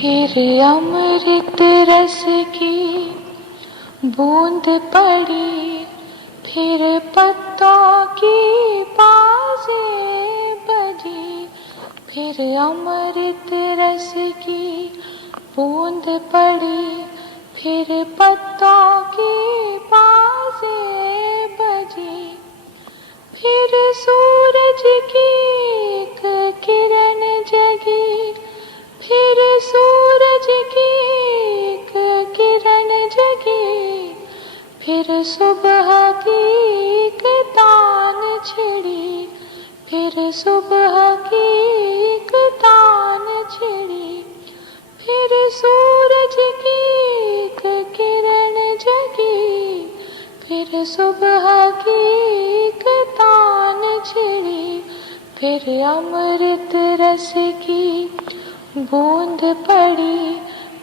फिर अमृत रस की बूंद पड़ी, फिर पत्तों की बाजें बजी। फिर अमृत रस की बूंद पड़ी, फिर पत्तों की बाजें बजी। फिर सूरज की एक किरण जगी, फिर सूरज की एक किरण जगी। फिर सुबह की एक तान छिड़ी, फिर सुबह की एक तान छिड़ी। फिर सूरज की एक किरण जगी, फिर सुबह की एक तान छिड़ी। फिर अमृत रस की बूंद पड़ी,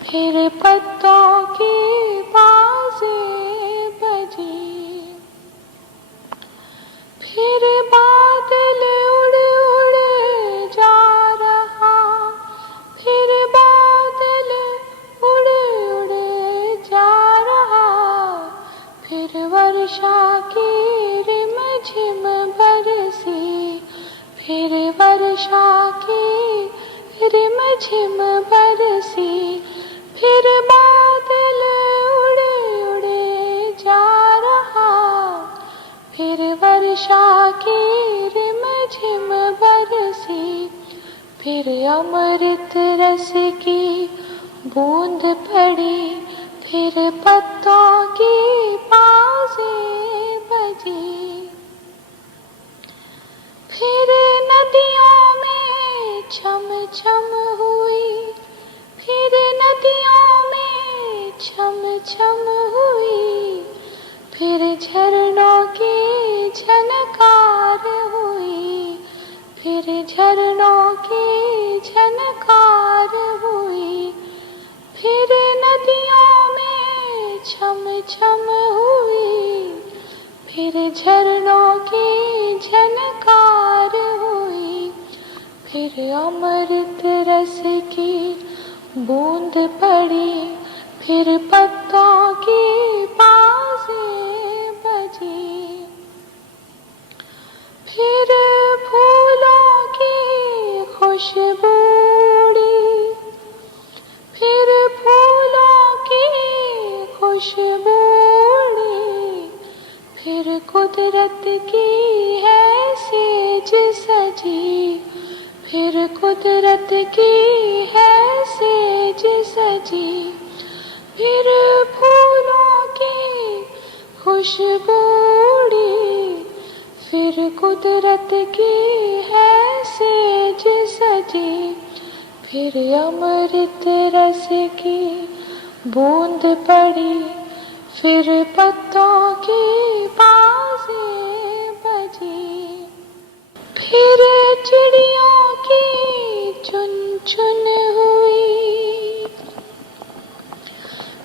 फिर पत्तों की बाजें बजी। फिर बादल उड़ उड़ जा रहा, फिर बादल उड़ उड़ जा रहा। फिर वर्षा की रिमझिम बरसी, फिर वर्षा की रिमझिम बरसी। फिर बादल उड़ उड़ जा रहा, फिर वर्षा की रिमझिम बरसी। फिर अमृत रस की बूंद पड़ी, फिर पत्तों की बाजें बजी। फिर नदियों में छम छम हुई, फिर नदियों में छम छम हुई। फिर झरनों की झनकार हुई, फिर झरनों की झनकार हुई। फिर नदियों में छम छम हुई, फिर झरनों की झनकार हुई। फिर अमृत रस की बूंद पड़ी, फिर पत्तों की बाजें बजी। फिर फूलों की खुशबू उड़ी, फिर फूलों की खुशबू उड़ी। फिर कुदरत की है सेज सजी, फिर कुदरत की है सेज सजी। फिर फूलों की खुशबू उड़ी, फिर कुदरत की है सेज सजी। फिर अमृत रस की बूंद पड़ी, फिर पत्तों की बाजें बजी। फिर चिड़ियों की चुन चुन हुई,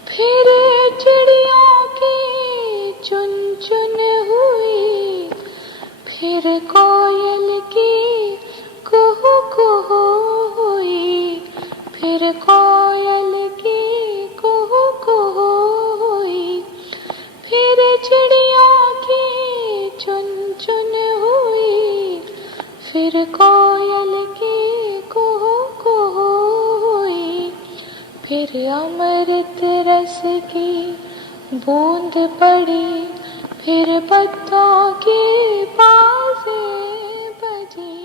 फिर चिड़ियों की चुन चुन हुई। फिर कोयल की कुहू कुहू हुई, फिर कोयल की कुहू कुहू हुई। फिर चिड़ियों की चुन चुन हुई, फिर कोयल की कुहू कुहू हुई। फिर अमृत रस की बूंद पड़ी, फिर पत्तों की बाजें बजी।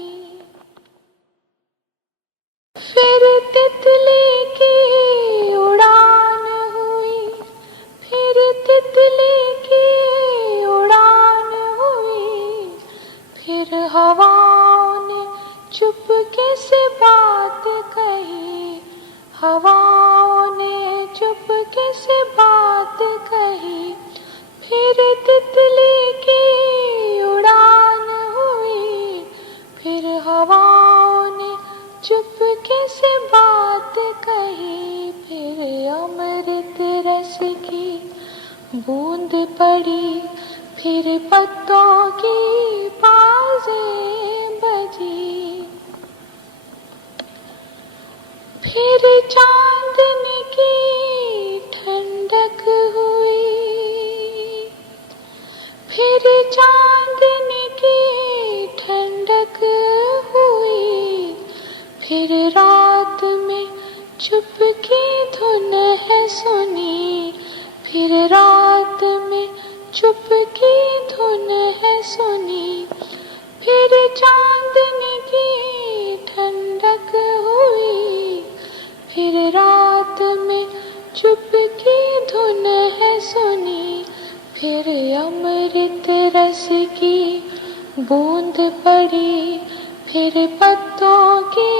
फिर तितली की उड़ान हुई, फिर तितली की उड़ान हुई। फिर हवाओं ने चुपके से बात कही, हवाओं ने चुपके से बात कही। फिर तितली की उड़ान हुई, फिर हवाओं ने चुपके से बात कही। फिर अमृत रस की बूंद पड़ी, फिर पत्तों की बाजें बजी। फिर चांदनी की ठंडक हुई, फिर चांदनी की ठंडक हुई, फिर रात में चुपकी धुन है सुनी, फिर रात में चुपकी धुन है सुनी, फिर चांदनी की ठंडक हुई, फिर रात में चुपकी धुन है सुनी, फिर अमृत रस की बूंद पड़ी, फिर पत्तों की